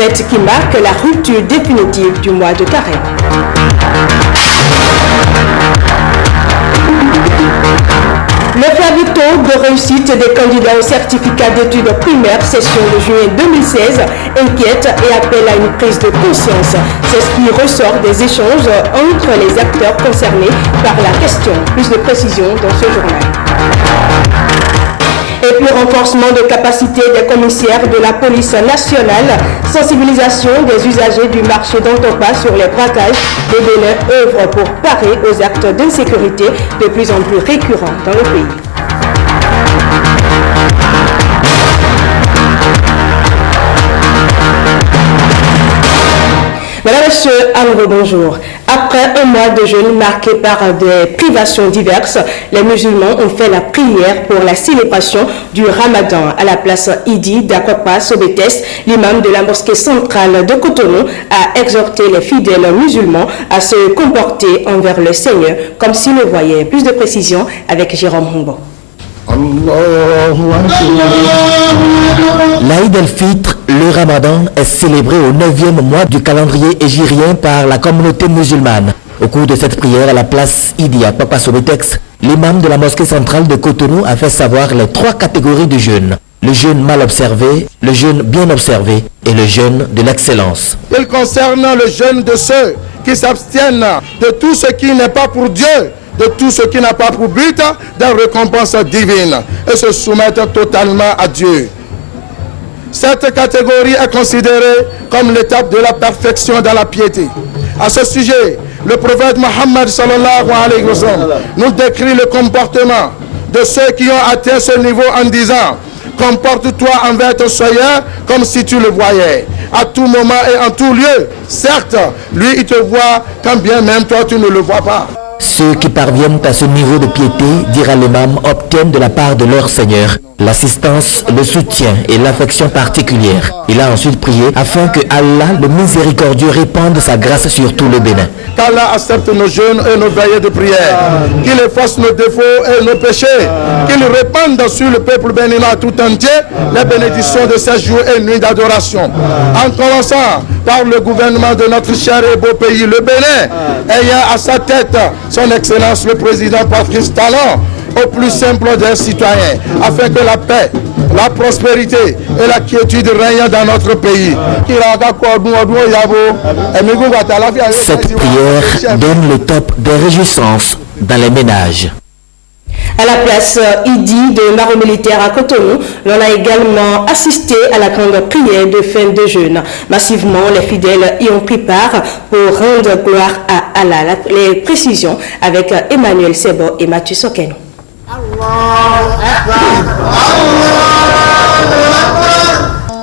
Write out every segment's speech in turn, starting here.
fête qui marque la rupture définitive du mois de Carême. Le flagrant taux de réussite des candidats au certificat d'études primaires session de juillet 2016 inquiète et appelle à une prise de conscience. C'est ce qui ressort des échanges entre les acteurs concernés par la question. Plus de précisions dans ce journal. Et puis renforcement de capacité des commissaires de la police nationale, sensibilisation des usagers du marché d'Antopa sur les braquages, les Bénins œuvrent pour parer aux actes d'insécurité de plus en plus récurrents dans le pays. Madame, Monsieur, alors bonjour. Après un mois de jeûne marqué par des privations diverses, les musulmans ont fait la prière pour la célébration du Ramadan à la place Idi d'Akwapa Sobetes. L'imam de la mosquée centrale de Cotonou a exhorté les fidèles musulmans à se comporter envers le Seigneur comme s'ils le voyaient. Plus de précisions avec Jérôme Humbo. L'Aïd el-Fitr, le Ramadan, est célébré au 9e mois du calendrier hégirien par la communauté musulmane. Au cours de cette prière à la place Idi à Papa Sobetex, l'imam de la mosquée centrale de Cotonou a fait savoir les 3 catégories de jeûne. Le jeûne mal observé, le jeûne bien observé et le jeûne de l'excellence. Il concerne le jeûne de ceux qui s'abstiennent de tout ce qui n'est pas pour Dieu, de tout ce qui n'a pas pour but de récompense divine et se soumettre totalement à Dieu. Cette catégorie est considérée comme l'étape de la perfection dans la piété. À ce sujet, le prophète Mohammed sallallahu alayhi wa sallam nous décrit le comportement de ceux qui ont atteint ce niveau en disant: comporte-toi envers ton Seigneur comme si tu le voyais, à tout moment et en tout lieu. Certes, lui il te voit quand bien même toi tu ne le vois pas. Ceux qui parviennent à ce niveau de piété, dira l'imam, obtiennent de la part de leur Seigneur l'assistance, le soutien et l'affection particulière. Il a ensuite prié afin que Allah, le miséricordieux, répande sa grâce sur tout le Bénin. Qu'Allah accepte nos jeûnes et nos veillées de prière, qu'il efface nos défauts et nos péchés, qu'il répande sur le peuple béninois tout entier les bénédictions de ces jours et nuits d'adoration. En commençant par le gouvernement de notre cher et beau pays, le Bénin, ayant à sa tête son Excellence le Président Patrice Talon, au plus simple des citoyens, afin que la paix, la prospérité et la quiétude règnent dans notre pays. Cette prière donne le top des réjouissances dans les ménages. À la place Idi de Maro Militaire à Cotonou, l'on a également assisté à la grande prière de fin de jeûne. Massivement, les fidèles y ont pris part pour rendre gloire à Allah. Les précisions avec Emmanuel Sebo et Mathieu Sokeno.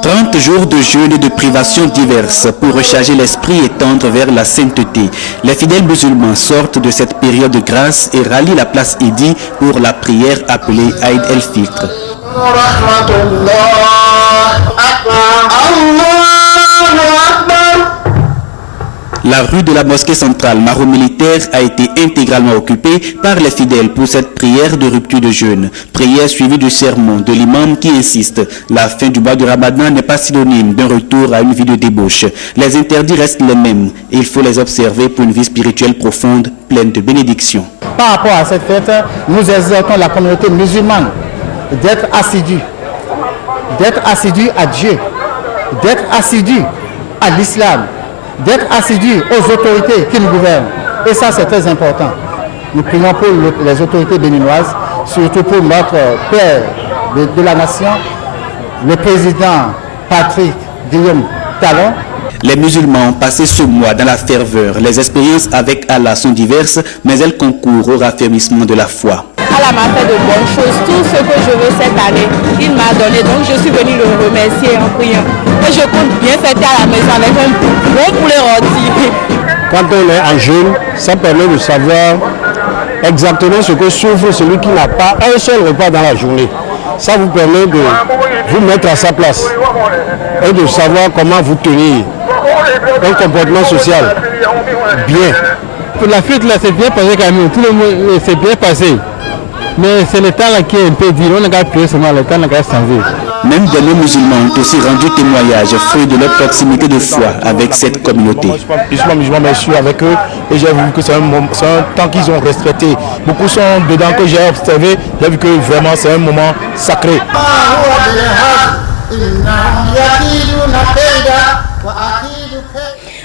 30 jours de jeûne et de privations diverses pour recharger l'esprit et tendre vers la sainteté. Les fidèles musulmans sortent de cette période de grâce et rallient la place Idi pour la prière appelée Aïd el-Fitr. La rue de la mosquée centrale Maro Militaire a été intégralement occupée par les fidèles pour cette prière de rupture de jeûne. Prière suivie du sermon de l'imam qui insiste: la fin du mois de Ramadan n'est pas synonyme d'un retour à une vie de débauche. Les interdits restent les mêmes et il faut les observer pour une vie spirituelle profonde, pleine de bénédictions. Par rapport à cette fête, nous exhortons la communauté musulmane d'être assidue à Dieu, d'être assidue à l'islam, d'être assidus aux autorités qui nous gouvernent. Et ça, c'est très important. Nous prions pour les autorités béninoises, surtout pour notre père de la nation, le président Patrick Guillaume Talon. Les musulmans ont passé ce mois dans la ferveur. Les expériences avec Allah sont diverses, mais elles concourent au raffermissement de la foi. Allah m'a fait de bonnes choses. Tout ce que je veux cette année, il m'a donné. Donc je suis venue le remercier en priant. Et je compte bien fêter à la maison avec un bon poulet rôti. Quand on est en jeûne, ça permet de savoir exactement ce que souffre celui qui n'a pas un seul repas dans la journée. Ça vous permet de vous mettre à sa place et de savoir comment vous tenir. Un comportement social bien. Pour la fête là, c'est bien passé quand même. Tout le monde s'est bien passé. Mais c'est le temps là qui est un peu dur. On n'a qu'à prier seulement, le temps n'a qu'à changer. Même des non-musulmans ont aussi rendu témoignage, fruit de leur proximité de foi avec cette communauté. Je suis musulman, mais je suis avec eux et j'ai vu que c'est un temps qu'ils ont respecté. Beaucoup sont dedans que j'ai observé, j'ai vu que vraiment c'est un moment sacré.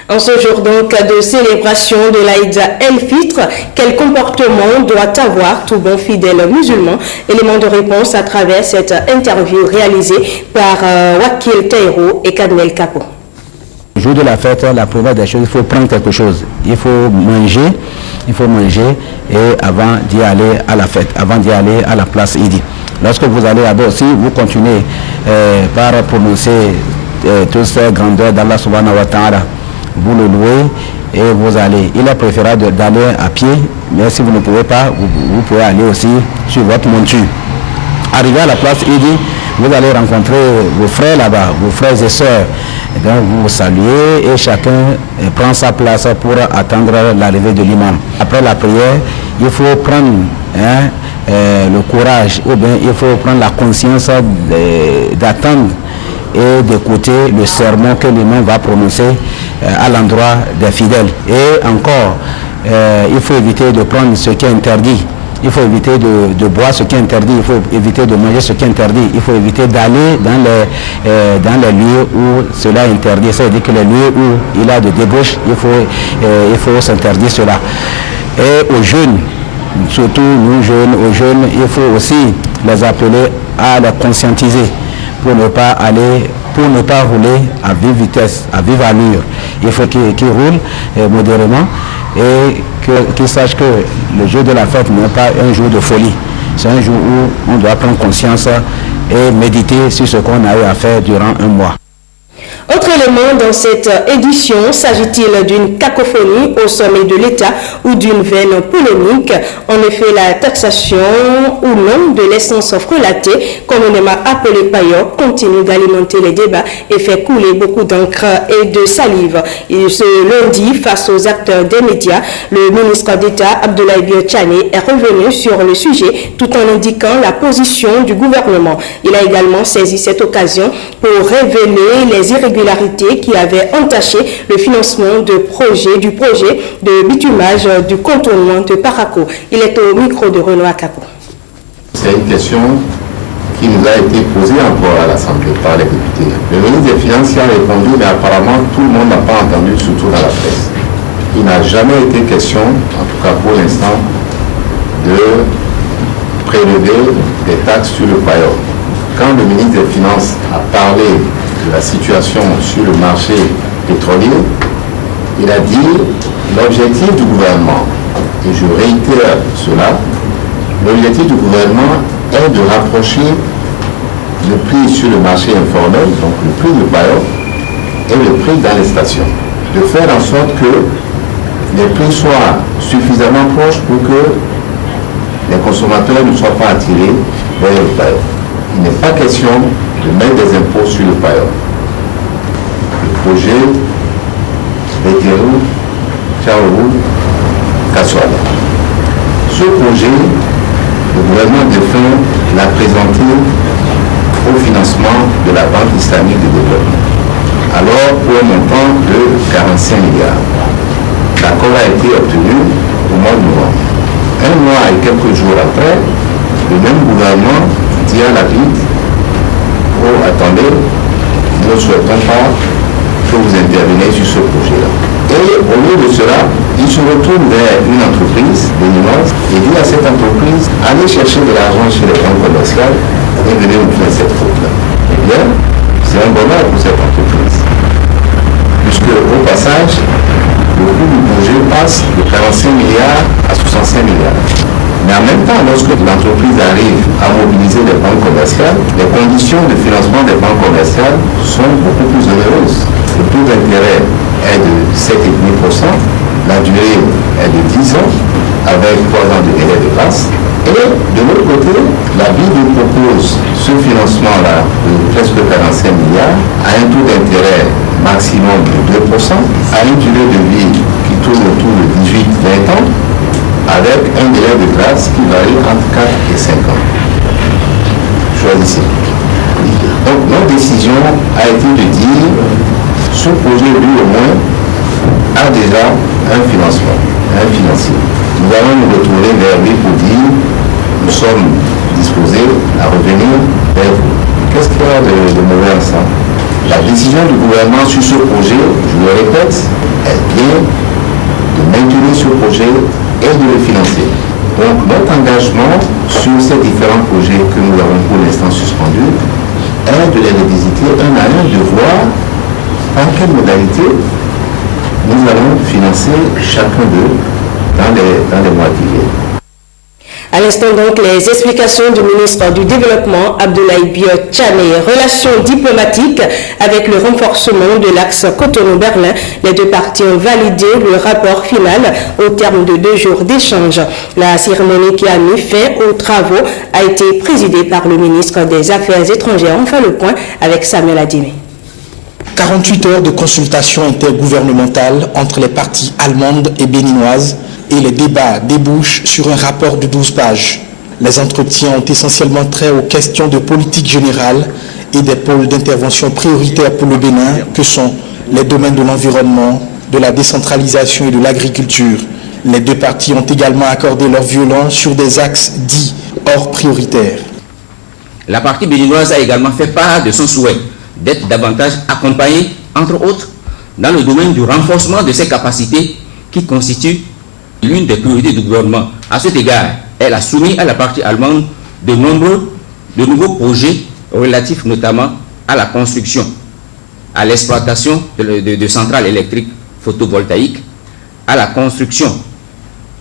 En ce jour donc de célébration de l'Aïd el-Fitr, quel comportement doit avoir tout bon fidèle musulman? Élément de réponse à travers cette interview réalisée par Wakil Taïro et Kadmel Kapo. Le jour de la fête, la première des choses, il faut prendre quelque chose. Il faut manger et avant d'y aller à la fête, avant d'y aller à la place Idi. Lorsque vous allez là-bas aussi, vous continuez par prononcer toutes ces grandeurs d'Allah subhanahu wa ta'ala. Vous le louez et vous allez. Il est préférable d'aller à pied, mais si vous ne pouvez pas, vous pouvez aller aussi sur votre monture. Arrivé à la place Idi, vous allez rencontrer vos frères là-bas, vos frères et sœurs. Et donc vous vous saluez et chacun prend sa place pour attendre l'arrivée de l'imam. Après la prière, il faut prendre le courage ou bien il faut prendre la conscience d'attendre et d'écouter le sermon que l'imam va prononcer à l'endroit des fidèles. Et encore, il faut éviter de prendre ce qui est interdit. Il faut éviter de boire ce qui est interdit, il faut éviter de manger ce qui est interdit, il faut éviter d'aller dans les lieux où cela est interdit. C'est-à-dire que les lieux où il y a de débauche, il faut s'interdire cela. Et aux jeunes, surtout nous jeunes, aux jeunes, il faut aussi les appeler à les conscientiser pour ne pas rouler à vive vitesse, à vive allure. Il faut qu'ils roulent modérément et qu'ils sachent que le jour de la fête n'est pas un jour de folie. C'est un jour où on doit prendre conscience et méditer sur ce qu'on a eu à faire durant un mois. Autre élément dans cette édition, s'agit-il d'une cacophonie au sommet de l'État ou d'une veine polémique? En effet, la taxation ou non de l'essence frelatée, communément appelée paillot, continue d'alimenter les débats et fait couler beaucoup d'encre et de salive. Et ce lundi, face aux acteurs des médias, le ministre d'État Abdoulaye Biotchane est revenu sur le sujet tout en indiquant la position du gouvernement. Il a également saisi cette occasion pour révéler les irrégularités qui avaient entaché le financement du projet de bitumage du contournement de Paraco. Il est au micro de Renaud Akapo. C'est une question qui nous a été posée encore à l'Assemblée par les députés. Le ministre des Finances y a répondu, mais apparemment tout le monde n'a pas entendu, surtout dans la presse. Il n'a jamais été question, en tout cas pour l'instant, de prélever des taxes sur le paillot. Quand le ministre des Finances a parlé de la situation sur le marché pétrolier, il a dit l'objectif du gouvernement, et je réitère cela, l'objectif du gouvernement est de rapprocher le prix sur le marché informel, donc le prix du paillot, et le prix dans les stations. De faire en sorte que les prix soient suffisamment proches pour que les consommateurs ne soient pas attirés vers le paillot. Il n'est pas question de mettre des impôts sur le paillot. Le projet Béterou, Tchaourou, Kassoala. Ce projet, le gouvernement de fin l'a présenté au financement de la Banque islamique de développement. Alors, pour un montant de 45 milliards. L'accord a été obtenu au mois de novembre. Un mois et quelques jours après, le même gouvernement dit à la BID, oh attendez, nous ne souhaitons pas que vous interveniez sur ce projet-là. Et au lieu de cela, il se retourne vers une entreprise béninoise et dit à cette entreprise, allez chercher de l'argent chez les banques commerciales et venez nous faire cette faute-là. Eh bien, c'est un bonheur pour cette entreprise. Puisque au passage, le coût du projet passe de 45 milliards à 65 milliards. Mais en même temps, lorsque l'entreprise arrive à mobiliser les banques commerciales, les conditions de financement des banques commerciales sont beaucoup plus onéreuses. Le taux d'intérêt est de 7,5%, la durée est de 10 ans, avec 3 ans de délai de grâce. Et de l'autre côté, la BID propose ce financement-là de presque 45 milliards à un taux d'intérêt maximum de 2%, à une durée de vie qui tourne autour de 18-20 ans, avec un délai de grâce qui varie entre 4 et 5 ans. Choisissez. Donc notre décision a été de dire, ce projet, lui au moins, a déjà un financement, un financier. Nous allons nous retourner vers lui pour dire, nous sommes disposés à revenir vers vous. Qu'est-ce qu'il y a de mauvais à ça? La décision du gouvernement sur ce projet, je le répète, est bien de maintenir ce projet et de le financer. Donc notre engagement sur ces différents projets que nous avons pour l'instant suspendus est de les revisiter un à un, de voir en quelle modalité nous allons financer chacun d'eux dans les mois qui viennent. À l'instant donc, les explications du ministre du Développement, Abdoulaye Biot Tchane. Relations diplomatiques avec le renforcement de l'axe Cotonou-Berlin. Les deux parties ont validé le rapport final au terme de 2 jours d'échange. La cérémonie qui a mis fin aux travaux a été présidée par le ministre des Affaires étrangères. On fait le point avec Samuel Adimé. 48 heures de consultation intergouvernementale entre les parties allemandes et béninoises et les débats débouchent sur un rapport de 12 pages. Les entretiens ont essentiellement trait aux questions de politique générale et des pôles d'intervention prioritaires pour le Bénin que sont les domaines de l'environnement, de la décentralisation et de l'agriculture. Les deux parties ont également accordé leur violon sur des axes dits hors prioritaires. La partie béninoise a également fait part de son souhait d'être davantage accompagnée, entre autres, dans le domaine du renforcement de ses capacités qui constituent l'une des priorités du gouvernement. À cet égard, elle a soumis à la partie allemande de nouveaux projets relatifs notamment à la construction, à l'exploitation de centrales électriques photovoltaïques, à la construction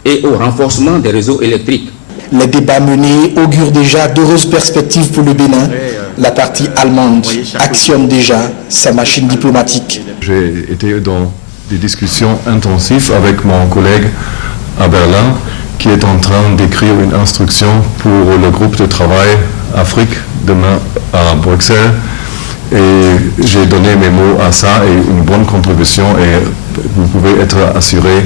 et au renforcement des réseaux électriques. Les débats menés augurent déjà d'heureuses perspectives pour le Bénin. La partie allemande actionne déjà sa machine diplomatique. J'ai été dans des discussions intensives avec mon collègue à Berlin, qui est en train d'écrire une instruction pour le groupe de travail Afrique demain à Bruxelles. Et j'ai donné mes mots à ça et une bonne contribution, et vous pouvez être assuré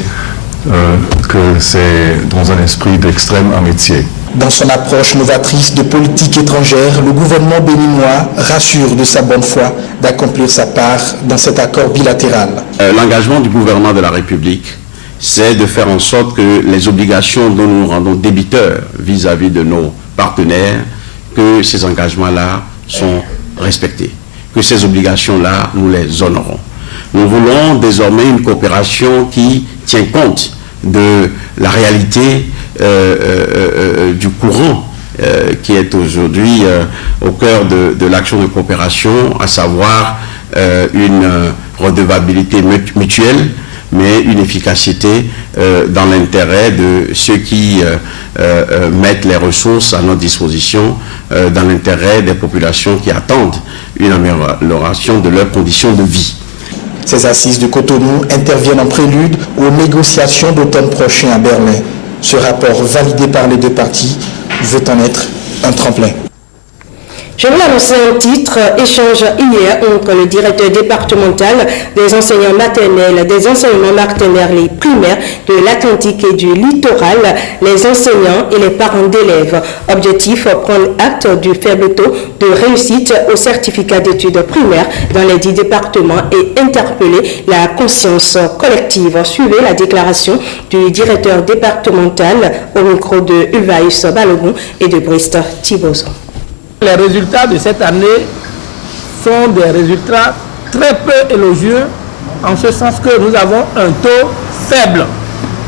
que c'est dans un esprit d'extrême amitié. Dans son approche novatrice de politique étrangère, le gouvernement béninois rassure de sa bonne foi d'accomplir sa part dans cet accord bilatéral. L'engagement du gouvernement de la République, c'est de faire en sorte que les obligations dont nous nous rendons débiteurs vis-à-vis de nos partenaires, que ces engagements-là sont respectés, que ces obligations-là, nous les honorons. Nous voulons désormais une coopération qui tient compte de la réalité du courant qui est aujourd'hui au cœur de l'action de coopération, à savoir une redevabilité mutuelle, mais une efficacité dans l'intérêt de ceux qui mettent les ressources à notre disposition, dans l'intérêt des populations qui attendent une amélioration de leurs conditions de vie. Ces assises de Cotonou interviennent en prélude aux négociations d'automne prochain à Berlin. Ce rapport validé par les deux parties veut en être un tremplin. Je vous l'annonce un titre, échange hier entre le directeur départemental des enseignants maternels, des enseignements maternels et primaires de l'Atlantique et du littoral, les enseignants et les parents d'élèves. Objectif, prendre acte du faible taux de réussite au certificat d'études primaires dans les 10 départements et interpeller la conscience collective. Suivez la déclaration du directeur départemental au micro de Ulvaïus Balogun et de Brice Thibauzon. Les résultats de cette année sont des résultats très peu élogieux, en ce sens que nous avons un taux faible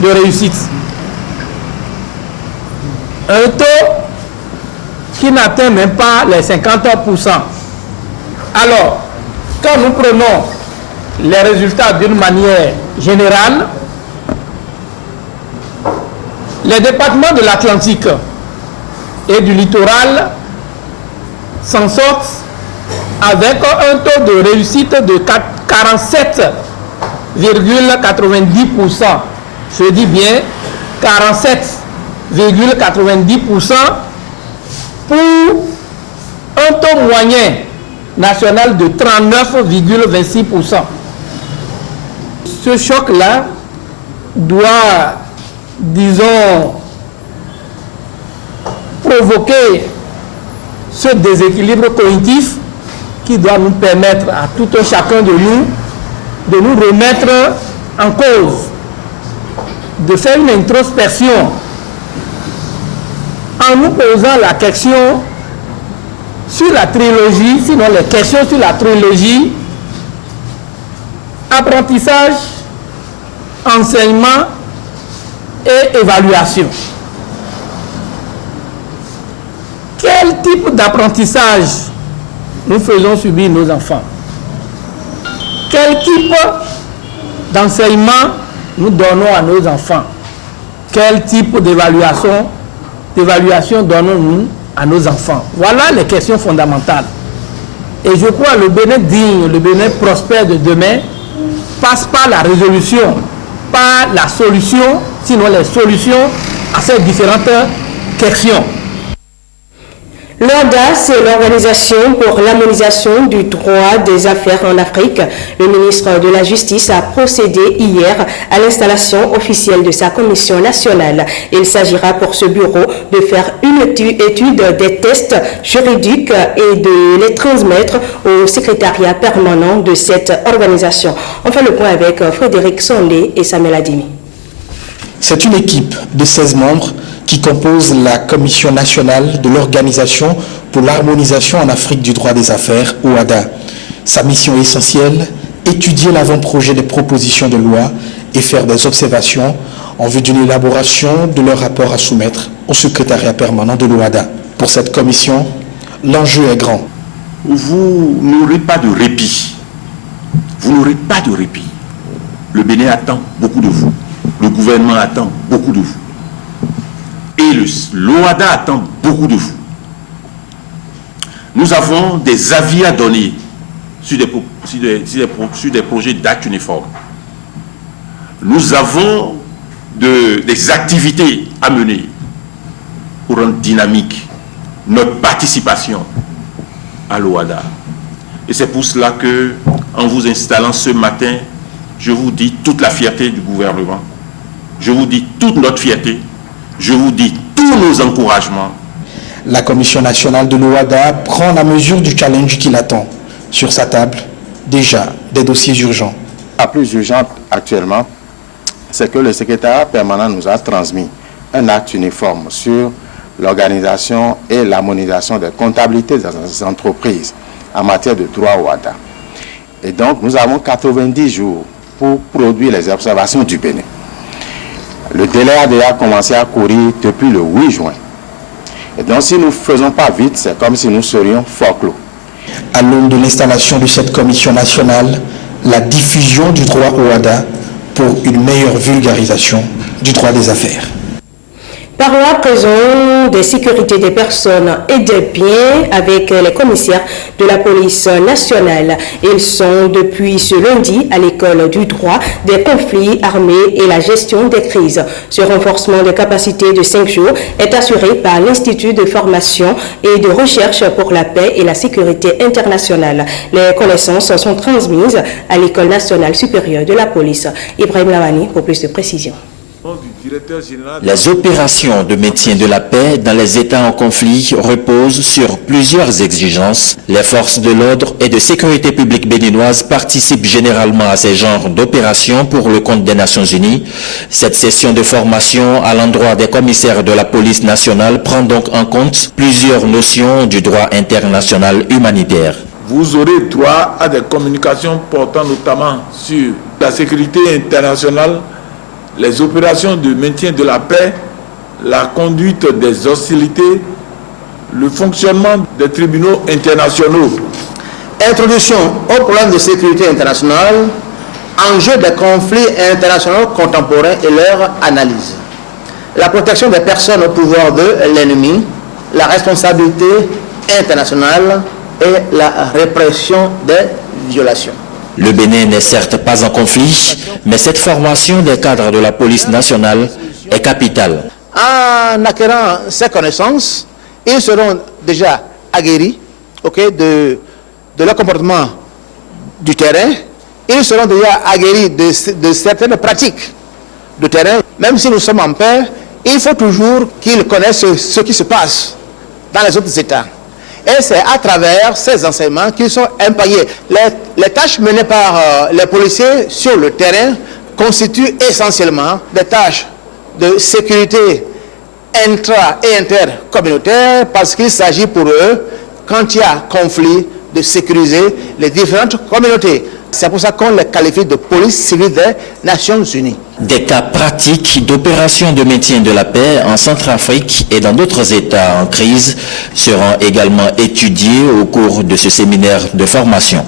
de réussite. Un taux qui n'atteint même pas les 50%. Alors, quand nous prenons les résultats d'une manière générale, les départements de l'Atlantique et du littoral s'en sortent avec un taux de réussite de 47,90%. Je dis bien 47,90% pour un taux moyen national de 39,26%. Ce choc-là doit, disons, provoquer ce déséquilibre cognitif qui doit nous permettre à tout un chacun de nous remettre en cause, de faire une introspection en nous posant la question sur la trilogie, sinon les questions sur la trilogie, apprentissage, enseignement et évaluation. Quel type d'apprentissage nous faisons subir nos enfants? Quel type d'enseignement nous donnons à nos enfants? Quel type d'évaluation donnons-nous à nos enfants? Voilà les questions fondamentales. Et je crois que le Bénin digne, le Bénin prospère de demain passe par la résolution, par la solution, sinon les solutions à ces différentes questions. L'OHADA, c'est l'Organisation pour l'harmonisation du droit des affaires en Afrique. Le ministre de la Justice a procédé hier à l'installation officielle de sa commission nationale. Il s'agira pour ce bureau de faire une étude des tests juridiques et de les transmettre au secrétariat permanent de cette organisation. On fait le point avec Frédéric Sondé et Samuel Adimi. C'est une équipe de 16 membres qui compose la Commission nationale de l'Organisation pour l'harmonisation en Afrique du droit des affaires, OHADA. Sa mission essentielle, étudier l'avant-projet des propositions de loi et faire des observations en vue d'une élaboration de leur rapport à soumettre au secrétariat permanent de l'OHADA. Pour cette commission, l'enjeu est grand. Vous n'aurez pas de répit. Vous n'aurez pas de répit. Le Bénin attend beaucoup de vous. Le gouvernement attend beaucoup de vous. Et l'OHADA attend beaucoup de vous. Nous avons des avis à donner sur des projets d'actes uniformes. Nous avons des activités à mener pour rendre dynamique notre participation à l'OHADA. Et c'est pour cela que, en vous installant ce matin, je vous dis toute la fierté du gouvernement. Je vous dis toute notre fierté. Je vous dis tous nos encouragements. La Commission nationale de l'OHADA prend la mesure du challenge qui l'attend. Sur sa table, déjà, des dossiers urgents. La plus urgente actuellement, c'est que le secrétariat permanent nous a transmis un acte uniforme sur l'organisation et l'harmonisation des comptabilités des entreprises en matière de droit OHADA. Et donc, nous avons 90 jours pour produire les observations du Bénin. Le délai a déjà commencé à courir depuis le 8 juin. Et donc, si nous ne faisons pas vite, c'est comme si nous serions forclos. À l'aune de l'installation de cette commission nationale, la diffusion du droit OHADA pour une meilleure vulgarisation du droit des affaires. Parlons à présent des sécurités des personnes et des biens avec les commissaires de la police nationale. Ils sont depuis ce lundi à l'école du droit des conflits armés et la gestion des crises. Ce renforcement des capacités de 5 jours est assuré par l'Institut de formation et de recherche pour la paix et la sécurité internationale. Les connaissances sont transmises à l'École nationale supérieure de la police. Ibrahim Lavani pour plus de précisions. Les opérations de maintien de la paix dans les États en conflit reposent sur plusieurs exigences. Les forces de l'ordre et de sécurité publique béninoises participent généralement à ces genres d'opérations pour le compte des Nations Unies. Cette session de formation à l'endroit des commissaires de la police nationale prend donc en compte plusieurs notions du droit international humanitaire. Vous aurez droit à des communications portant notamment sur la sécurité internationale, les opérations de maintien de la paix, la conduite des hostilités, le fonctionnement des tribunaux internationaux. Introduction au problème de sécurité internationale, enjeux des conflits internationaux contemporains et leur analyse. La protection des personnes au pouvoir de l'ennemi, la responsabilité internationale et la répression des violations. Le Bénin n'est certes pas en conflit, mais cette formation des cadres de la police nationale est capitale. En acquérant ces connaissances, ils seront déjà aguerris de leur comportement du terrain. Ils seront déjà aguerris de certaines pratiques de terrain. Même si nous sommes en paix, il faut toujours qu'ils connaissent ce qui se passe dans les autres États. Et c'est à travers ces enseignements qu'ils sont impayés. Les tâches menées par les policiers sur le terrain constituent essentiellement des tâches de sécurité intra- et intercommunautaire parce qu'il s'agit pour eux, quand il y a conflit, de sécuriser les différentes communautés. C'est pour ça qu'on les qualifie de police civile des Nations Unies. Des cas pratiques d'opérations de maintien de la paix en Centrafrique et dans d'autres États en crise seront également étudiés au cours de ce séminaire de formation.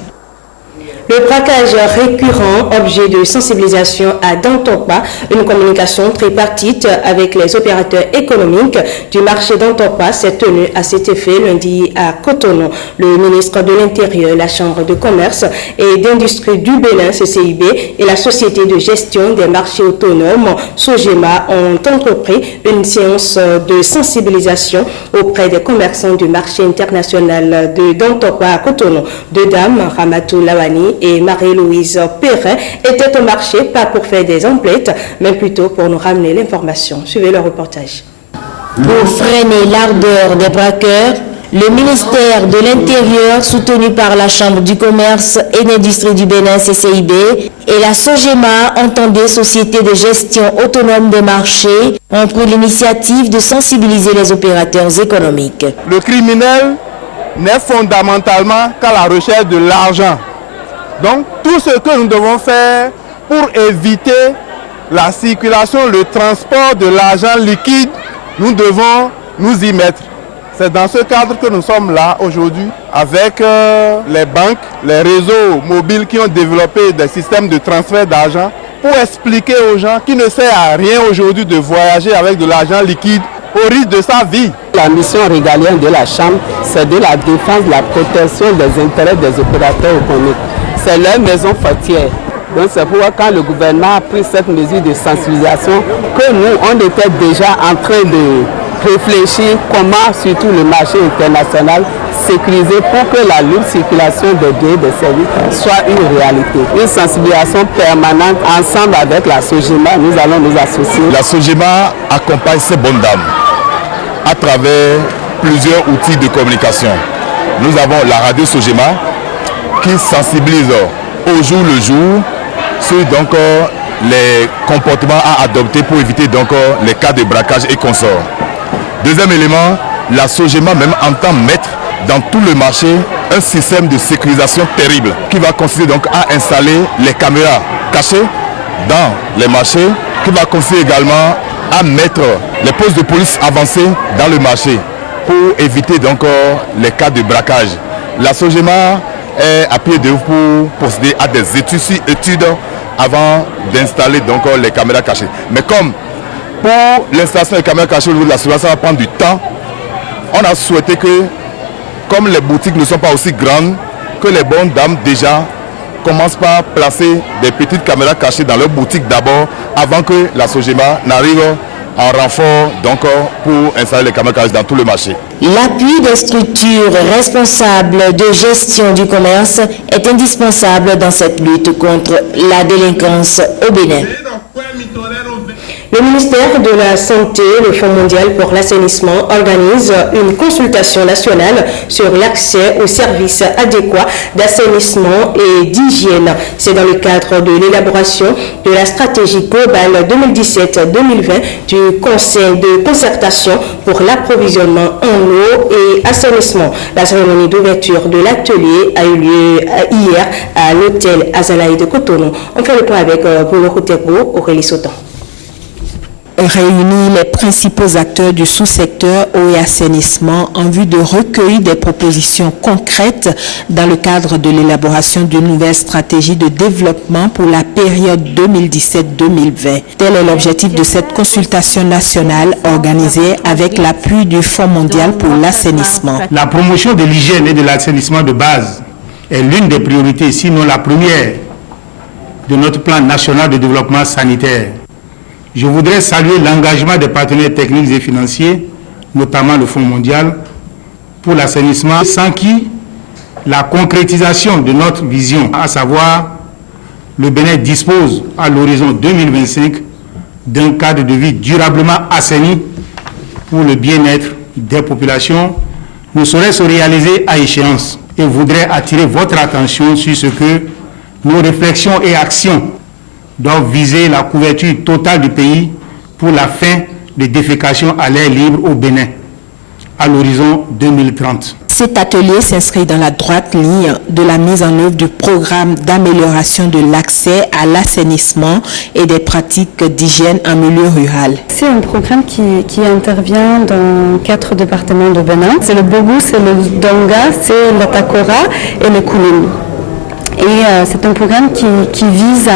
Le braquage récurrent, objet de sensibilisation à Dantopa, une communication tripartite avec les opérateurs économiques du marché Dantopa s'est tenue à cet effet lundi à Cotonou. Le ministre de l'Intérieur, la Chambre de commerce et d'industrie du Bénin, CCIB, et la Société de gestion des marchés autonomes, SOGEMA, ont entrepris une séance de sensibilisation auprès des commerçants du marché international de Dantopa à Cotonou. Deux dames, Ramatou Lawani et Marie-Louise Perrin, étaient au marché pas pour faire des emplettes, mais plutôt pour nous ramener l'information. Suivez le reportage. Pour freiner l'ardeur des braqueurs, le ministère de l'Intérieur, soutenu par la Chambre du commerce et d'industrie du Bénin, CCIB, et la SOGEMA, entendez Société de gestion autonome des marchés, ont pris l'initiative de sensibiliser les opérateurs économiques. Le criminel n'est fondamentalement qu'à la recherche de l'argent. Donc, tout ce que nous devons faire pour éviter la circulation, le transport de l'argent liquide, nous devons nous y mettre. C'est dans ce cadre que nous sommes là aujourd'hui avec les banques, les réseaux mobiles qui ont développé des systèmes de transfert d'argent pour expliquer aux gens qu'il ne sert à rien aujourd'hui de voyager avec de l'argent liquide au risque de sa vie. La mission régalienne de la Chambre, c'est de la défense, de la protection des intérêts des opérateurs économiques. C'est leur maison fortière. Donc c'est pourquoi quand le gouvernement a pris cette mesure de sensibilisation, que nous, on était déjà en train de réfléchir comment, surtout le marché international, sécuriser pour que la libre circulation des biens et des services soit une réalité. Une sensibilisation permanente ensemble avec la SOGEMA, nous allons nous associer. La SOGEMA accompagne ces bonnes dames à travers plusieurs outils de communication. Nous avons la radio SOGEMA qui sensibilise au jour le jour sur donc, les comportements à adopter pour éviter donc, les cas de braquage et consorts. Deuxième élément, la SOGEMA même entend mettre dans tout le marché un système de sécurisation terrible qui va consister donc à installer les caméras cachées dans les marchés, qui va consister également à mettre les postes de police avancés dans le marché pour éviter donc les cas de braquage. La SOGEMA est à pied d'œuvre pour procéder à des études avant d'installer donc les caméras cachées. Mais comme pour l'installation des caméras cachées au niveau de la surveillance, ça va prendre du temps, on a souhaité que, comme les boutiques ne sont pas aussi grandes, que les bonnes dames déjà commencent par placer des petites caméras cachées dans leur boutique d'abord, avant que la SOGEMA n'arrive en renfort donc, pour installer les caméras cachées dans tout le marché. L'appui des structures responsables de gestion du commerce est indispensable dans cette lutte contre la délinquance au Bénin. Le ministère de la Santé, le Fonds mondial pour l'assainissement, organise une consultation nationale sur l'accès aux services adéquats d'assainissement et d'hygiène. C'est dans le cadre de l'élaboration de la stratégie globale 2017-2020 du Conseil de concertation pour l'approvisionnement en eau et assainissement. La cérémonie d'ouverture de l'atelier a eu lieu hier à l'hôtel Azalaï de Cotonou. On fait le point avec Bolo Koutebo, Aurélie Sautan. Réunit les principaux acteurs du sous-secteur eau et assainissement en vue de recueillir des propositions concrètes dans le cadre de l'élaboration d'une nouvelle stratégie de développement pour la période 2017-2020. Tel est l'objectif de cette consultation nationale organisée avec l'appui du Fonds mondial pour l'assainissement. La promotion de l'hygiène et de l'assainissement de base est l'une des priorités, sinon la première, de notre plan national de développement sanitaire. Je voudrais saluer l'engagement des partenaires techniques et financiers, notamment le Fonds mondial, pour l'assainissement, sans qui la concrétisation de notre vision, à savoir le Bénin dispose à l'horizon 2025 d'un cadre de vie durablement assaini pour le bien-être des populations, ne saurait se réaliser à échéance et voudrais attirer votre attention sur ce que nos réflexions et actions doivent viser la couverture totale du pays pour la fin des défécations à l'air libre au Bénin à l'horizon 2030. Cet atelier s'inscrit dans la droite ligne de la mise en œuvre du programme d'amélioration de l'accès à l'assainissement et des pratiques d'hygiène en milieu rural. C'est un programme qui intervient dans 4 départements de Bénin. C'est le Bogou, c'est le Donga, c'est le Takora et le Kouloum. Et c'est un programme qui vise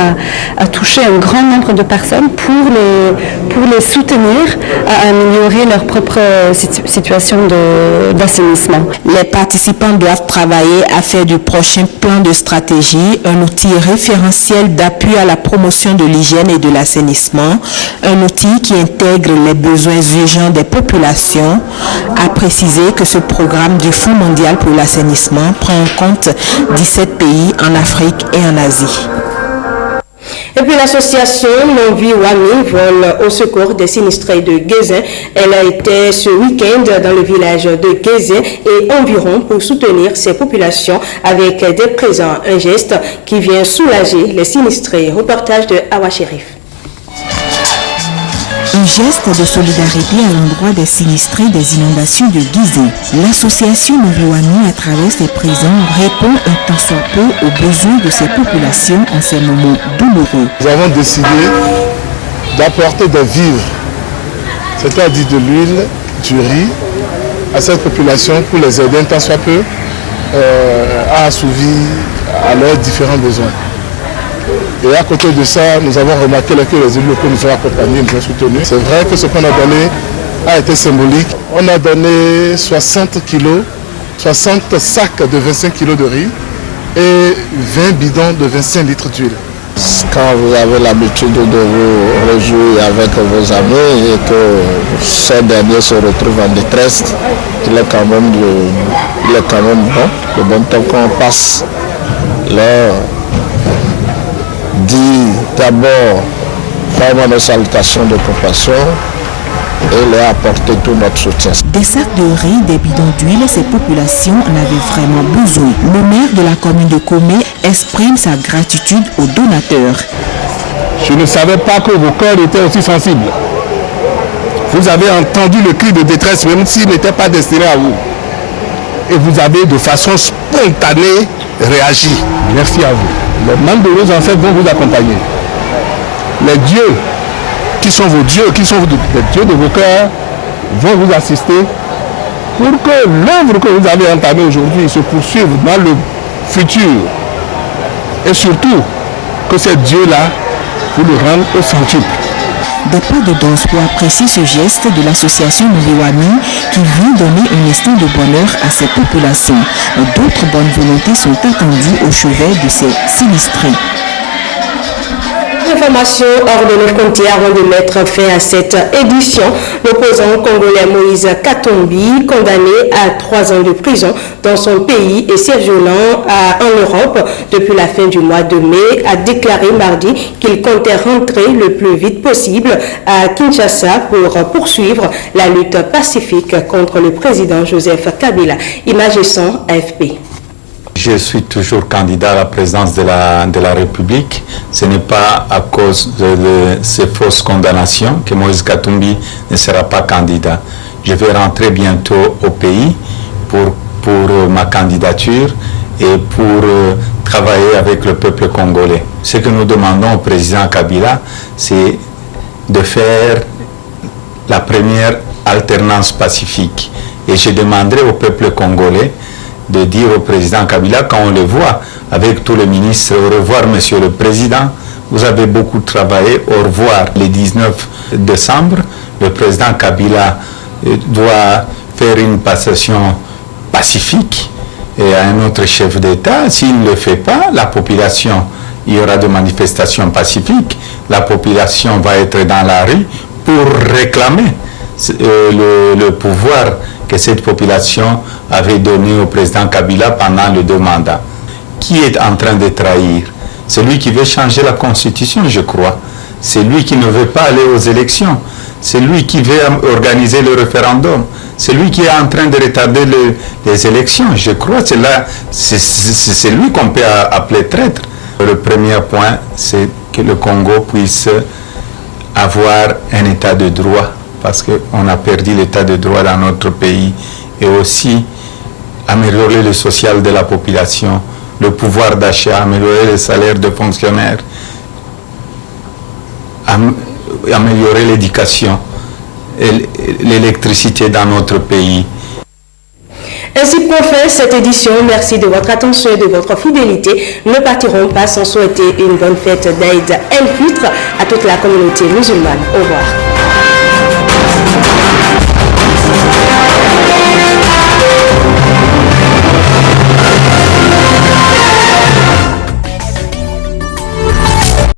à toucher un grand nombre de personnes pour les soutenir à améliorer leur propre situation d'assainissement. Les participants doivent travailler à faire du prochain plan de stratégie un outil référentiel d'appui à la promotion de l'hygiène et de l'assainissement, un outil qui intègre les besoins urgents des populations, a précisé que ce programme du Fonds mondial pour l'assainissement prend en compte 17 pays en Afrique et en Asie. Et puis l'association Non-Vie Wami vole au secours des sinistrés de Guézin. Elle a été ce week-end dans le village de Guézin et environ pour soutenir ces populations avec des présents. Un geste qui vient soulager les sinistrés. Reportage de Awa Sherif. Un geste de solidarité à l'endroit des sinistrés des inondations de Guézin. L'association Non-Vie Wami, à travers ses présents, répond un tant soit peu aux besoins de ces populations en ces moments douloureux. Nous avons décidé d'apporter des vivres, c'est-à-dire de l'huile, du riz, à cette population pour les aider un tant soit peu à assouvir à leurs différents besoins. Et à côté de ça, nous avons remarqué que les élus locaux nous ont accompagnés, nous ont soutenus. C'est vrai que ce qu'on a donné a été symbolique. On a donné 60 kilos, 60 sacs de 25 kilos de riz et 20 bidons de 25 litres d'huile. Quand vous avez l'habitude de vous réjouir avec vos amis et que ces derniers se retrouvent en détresse, il est quand même bon, le bon temps qu'on passe leur dit d'abord vraiment nos salutations de compassion et leur apporter tout notre soutien. Des sacs de riz, des bidons d'huile, ces populations en avaient vraiment besoin. Le maire de la commune de Komé exprime sa gratitude aux donateurs. Je ne savais pas que vos cœurs étaient aussi sensibles. Vous avez entendu le cri de détresse, même s'il n'était pas destiné à vous. Et vous avez de façon spontanée réagi. Merci à vous. Les membres de vos ancêtres vont vous accompagner. Les dieux qui sont vos dieux, qui sont les dieux de vos cœurs, vont vous assister pour que l'œuvre que vous avez entamée aujourd'hui se poursuive dans le futur. Et surtout, que ces dieux-là vous le rendent au centuple. Des pas de danse pour apprécier ce geste de l'association Non-Vie Wami qui vient donner un instant de bonheur à ces populations. D'autres bonnes volontés sont attendues au chevet de ces sinistrés. Information hors de nos frontières avant de mettre fin à cette édition. L'opposant congolais Moïse Katumbi, condamné à 3 ans de prison dans son pays et séjournant en Europe depuis la fin du mois de mai, a déclaré mardi qu'il comptait rentrer le plus vite possible à Kinshasa pour poursuivre la lutte pacifique contre le président Joseph Kabila. Image et son AFP. Je suis toujours candidat à la présidence de la République. Ce n'est pas à cause de ces fausses condamnations que Moïse Katumbi ne sera pas candidat. Je vais rentrer bientôt au pays pour ma candidature et pour travailler avec le peuple congolais. Ce que nous demandons au président Kabila, c'est de faire la première alternance pacifique. Et je demanderai au peuple congolais de dire au président Kabila, quand on le voit avec tous les ministres, au revoir monsieur le président, vous avez beaucoup travaillé, au revoir. Le 19 décembre, le président Kabila doit faire une passation pacifique et à un autre chef d'État. S'il ne le fait pas, la population, il y aura des manifestations pacifiques, la population va être dans la rue pour réclamer le pouvoir que cette population avait donné au président Kabila pendant les 2 mandats. Qui est en train de trahir? C'est lui qui veut changer la constitution, je crois. C'est lui qui ne veut pas aller aux élections. C'est lui qui veut organiser le référendum. C'est lui qui est en train de retarder les élections. Je crois que c'est lui qu'on peut appeler traître. Le premier point, c'est que le Congo puisse avoir un état de droit, parce qu'on a perdu l'état de droit dans notre pays, et aussi améliorer le social de la population, le pouvoir d'achat, améliorer les salaires de fonctionnaires, améliorer l'éducation et l'électricité dans notre pays. Ainsi prend fin cette édition. Merci de votre attention et de votre fidélité. Nous ne partirons pas sans souhaiter une bonne fête d'Aïd el-Fitr à toute la communauté musulmane. Au revoir.